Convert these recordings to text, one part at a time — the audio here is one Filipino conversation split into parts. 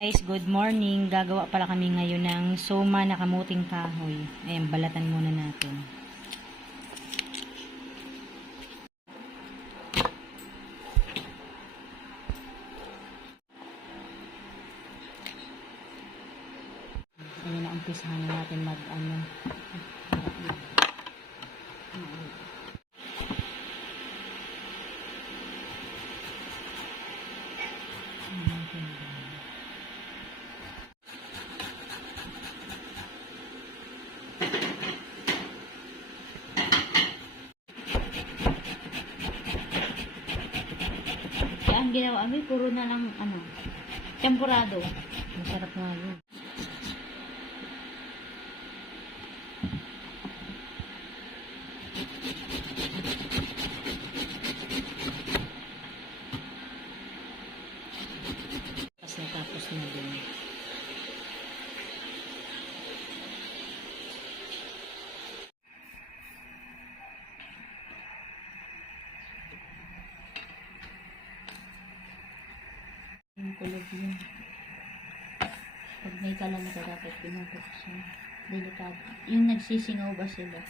Guys, good morning. Gagawa pala kami ngayon ng soma na kamuting kahoy. Ayan, balatan muna natin. Ayan na, umpisahan na natin mag-ano. Ang ginawa mo, puro na lang, champurado. Masarap nga yun. Tapos na din. Yung kulog yun. Pag may kalan ka dapat pinutok siya. Delikado. Yung nagsisingaw ba sila?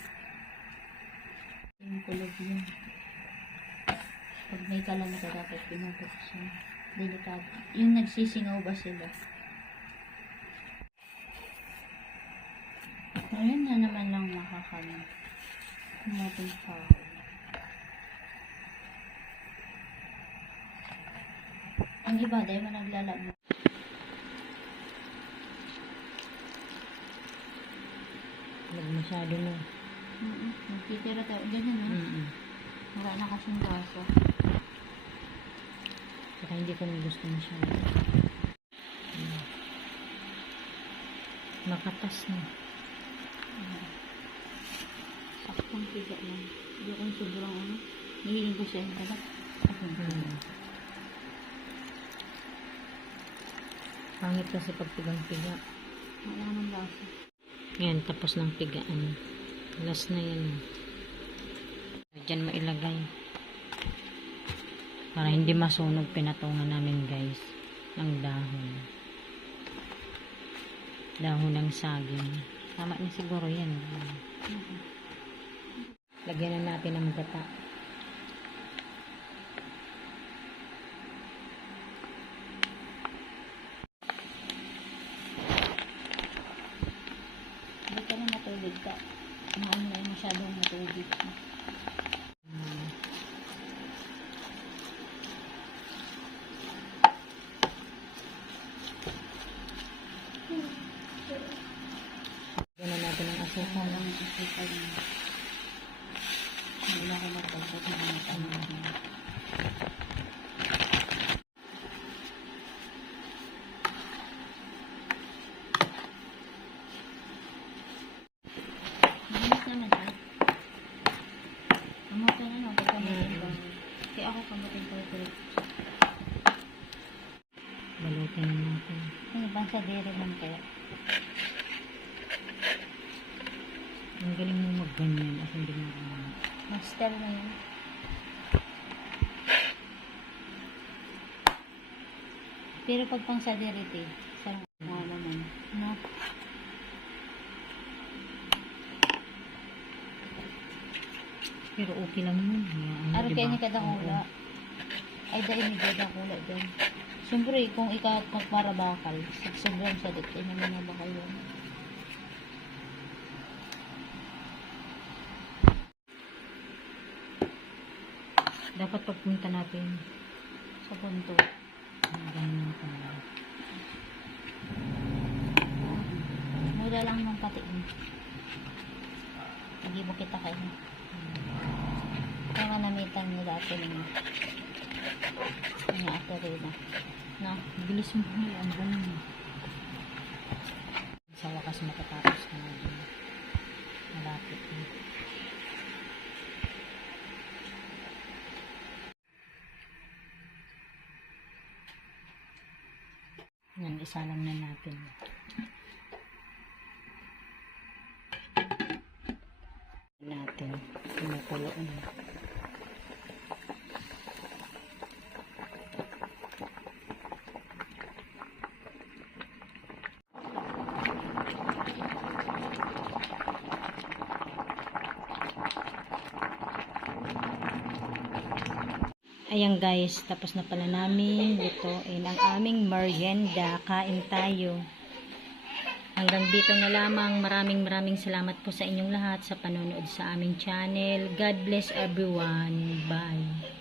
Yung kulog yun. Pag may kalan ka dapat pinutok siya. Delikado. Yung nagsisingaw ba sila? Ngayon na naman lang makakano. Natin pa. Ang iba dahil mo naglalaro. Huwag masyado na. Nagtitira tayo. Ganyan na. Wala na kasing kaso. Saka hindi ko gusto masyado. Makatas na. Saktong piga lang. Hindi ko sobrang hihiling ko siya yung kalat. Pangit kasi pag pigang-piga. Wala naman lasa. Yan, tapos ng pigaan. Last na yan. Diyan mo ilagay. Para hindi masunog, pinatungan namin guys ng dahon. Dahon ng saging. Tama na siguro yan. Lagyan na natin ng gata. Hindi ka na matulog ka. Maano na masyadong matulog ka. Lagyan na natin ng asukal. Wala ko matulog na mga balutin natin. Ay, basta dire man kaya. Ang galing mo magganyan at hindi mo master na yan. Pero pag pang sa direte, sarang naman. No? Pero okay lang yun. Ano diba? Kaya ni kadakula? Ay, dahil ni kadakula dyan. Siyempre, kung ikaw magparabakal, sobrang sadit, ay naman na bakal yun. Dapat pagpunta natin sa punto. Ganyan pa. Mula lang ng pati. Nag-ibo kita kayo. Kaya namitan nyo dati ng ate Rina. Na, bilis mo ang buong. Sa wakas matatapos na malapit na. Yan, isa lang na natin. Kumukulo na. Ayan guys, tapos na pala namin lutuin ang aming merienda. Kain tayo. Hanggang dito na lamang. Maraming salamat po sa inyong lahat sa panonood sa aming channel. God bless everyone. Bye.